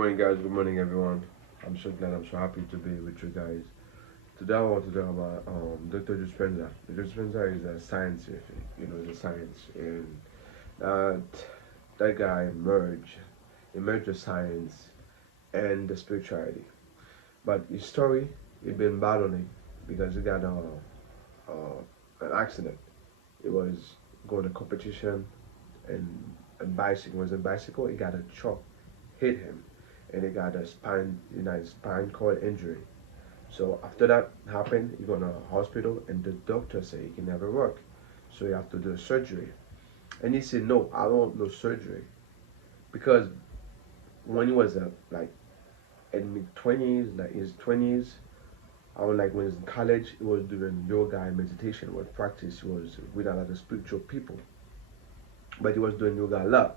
morning, guys. Good morning, everyone. I'm so glad. I'm so happy to be with you guys. Today, I want to talk about Dr. Dispenza. The Dispenza is a scientific, the science, and that that guy merged the science and the spirituality. But his story, he been battling because he got an accident. It was going to competition, and a bicycle was a bicycle. He got a truck hit him, and he got a spine cord injury. So after that happened, he go to a hospital, and the doctor say he can never work, so you have to do surgery. And he said, no, I don't want no surgery because when he was like in mid 20s, like his 20s, I was like when he was in college, he was doing yoga and meditation. Was practice. He was with a lot of spiritual people, but he was doing yoga a lot.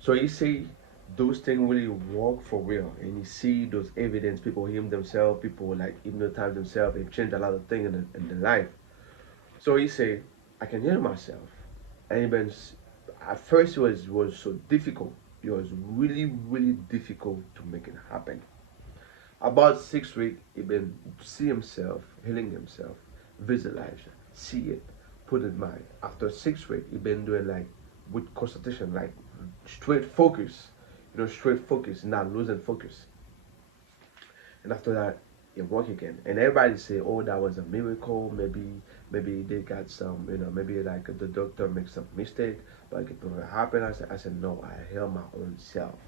So he say those things really work for real, and you see those evidence. People heal themselves, people like hypnotize themselves. They change a lot of things in their life. So he say, I can heal myself, and even at first it was so difficult. It was really difficult to make it happen. About 6 weeks, he been see himself healing himself, visualize, see it, put it in mind. After 6 weeks, he been doing like with concentration, like straight focus, straight focus, not losing focus. And after that, it worked again. And everybody say, "Oh, that was a miracle. Maybe they got some, maybe like the doctor makes some mistake, but it never happen." I said, no, I heal my own self.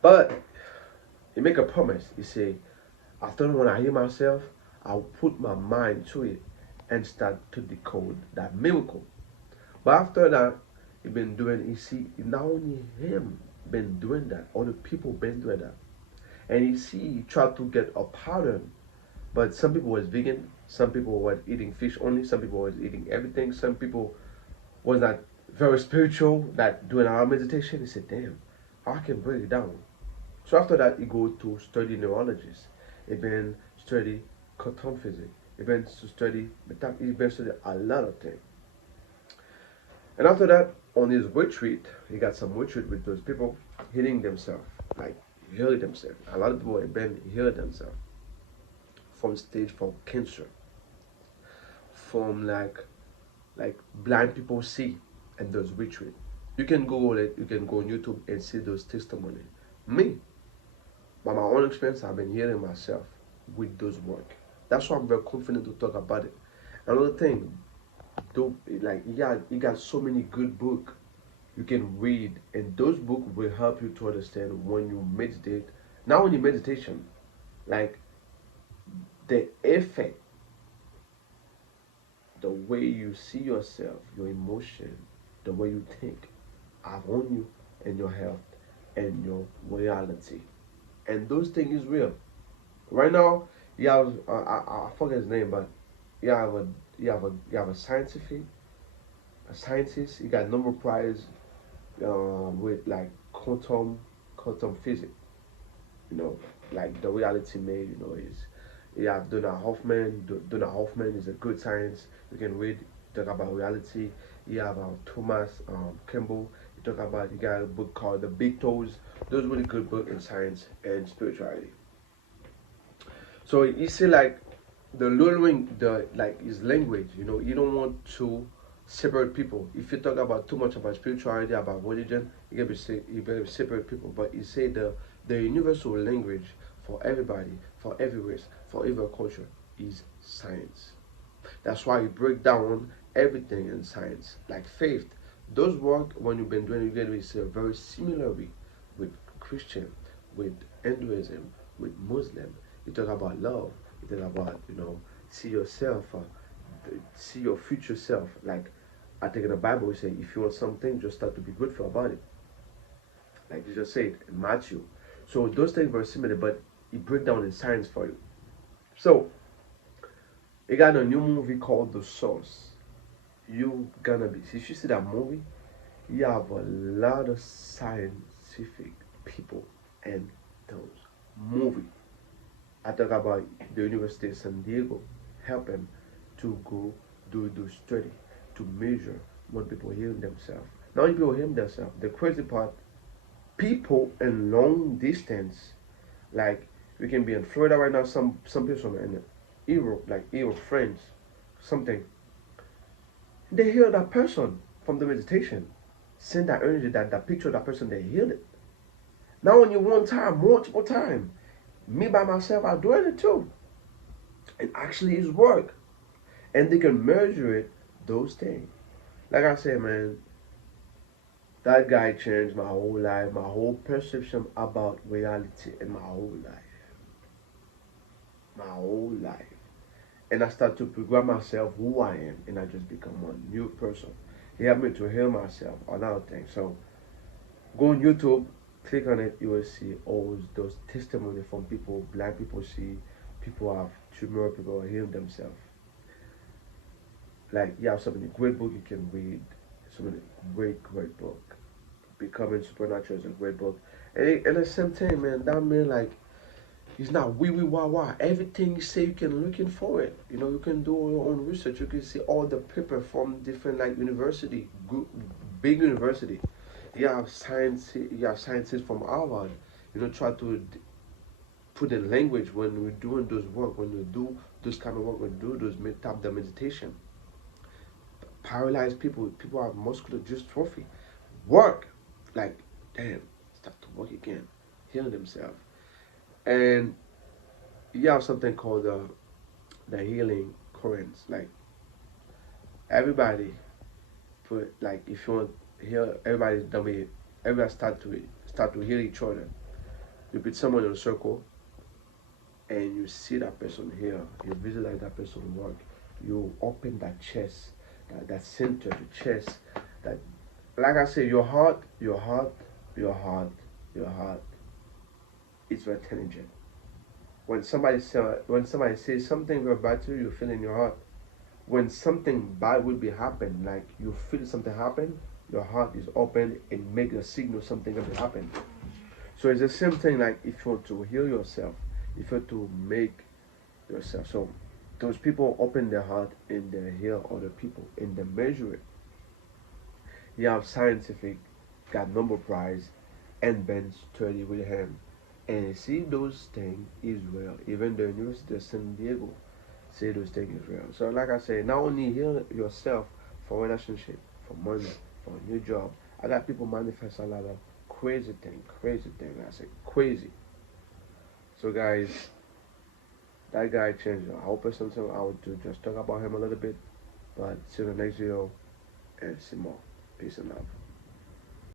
But he make a promise. He say, after when I heal myself, I'll put my mind to it and start to decode that miracle. But after that, he been doing. You see, not only him been doing that, other people been doing that. And you see, he tried to get a pattern. But some people was vegan, some people were eating fish only, some people was eating everything, some people was not very spiritual, that doing our meditation. He said, damn, I can break it down. So after that, he go to study neurologist. He been study quantum physics. He been to study, he been study a lot of things. And after that, on his retreat, he got some retreat with those people healing themselves, like healing themselves. A lot of people have been healing themselves from stage from cancer, from like blind people see and those retreat. You can Google it, you can go on YouTube and see those testimony. Me, by my own experience, I've been healing myself with those work. That's why I'm very confident to talk about it. Another thing, though, like you got so many good book you can read, and those books will help you to understand when you meditate. Not only meditation, like the effect, the way you see yourself, your emotion, the way you think, are on you and your health and your reality. And those things is real. Right now, you have I forget his name, but you have a a scientist. He got Nobel Prize with like quantum physics. You know, like the reality made. Is you have Donald Hoffman. Donald Hoffman is a good science. You can read, talk about reality. You have Thomas Campbell. You got a book called The Big Toes. Those really good book in science and spirituality. So you see, like the lulling, the like his language. You don't want to separate people. If you talk about too much about spirituality, about religion, you better separate people. But you say the universal language for everybody, for every race, for every culture is science. That's why you break down everything in science, like faith. Those work when you've been doing, you're going to be very similar with Christian, with Hinduism, with Muslim. You talk about love. You talk about see yourself, see your future self. Like I think in the Bible we say, if you want something, just start to be grateful about it. Like you just said in Matthew. So those things are very similar, but it break down in science for you. So you got a new movie called The Source. You gonna be if you see that movie, you have a lot of scientific people in those movie. I talk about the University of San Diego helping to go do study to measure when people heal themselves. Now people heal themselves. The crazy part, people in long distance, like we can be in Florida right now, some people in Europe, like Europe, France, something. They heal that person from the meditation. Send that energy, that picture of that person, they heal it. Not only one time, multiple time. Me by myself, I'm doing it too. It actually is work. And they can measure it, those things. Like I said, man, that guy changed my whole life, my whole perception about reality in my whole life. My whole life. And I start to program myself who I am, and I just become a new person. He helped me to heal myself, another thing. So go on YouTube, click on it, you will see all those testimonies from people, blind people see, people have tumor, people heal themselves. Like you have so many great books you can read, so many great book. Becoming Supernatural is a great book. And the same thing, man, that man like he's not wee wah wah. Everything you say, you can looking for it. You know, you can do your own research. You can see all the paper from different like university, big university. You have scientists from Harvard. You know, try to put in language when we're doing those work. When we do those kind of work, when we do those type the meditation. Paralyzed people, people have muscular dystrophy. Work, like damn, start to work again, healing themselves. And you have something called the healing currents. Like everybody put like if you want heal everybody's dummy, everybody start to heal each other. You put someone in a circle and you see that person here, you visualize that person work, you open that chest, that center, the chest, that like I say, your heart is very intelligent. When somebody says something very bad to you, you feel in your heart. When something bad will be happen, like you feel something happen, your heart is open and make a signal something will happen. So it's the same thing like if you want to heal yourself, if you want to make yourself. So those people open their heart and they heal other people and they measure it. You have scientific, got Nobel Prize, and Ben study with him. And see those things is real. Even the University of San Diego say those things is real. So like I say, not only heal yourself for relationship, for money, for a new job. I got people manifest a lot of crazy thing. I say crazy. So guys, that guy changed. I hope it's something I would do. Just talk about him a little bit. But see you in the next video and see more. Peace and love.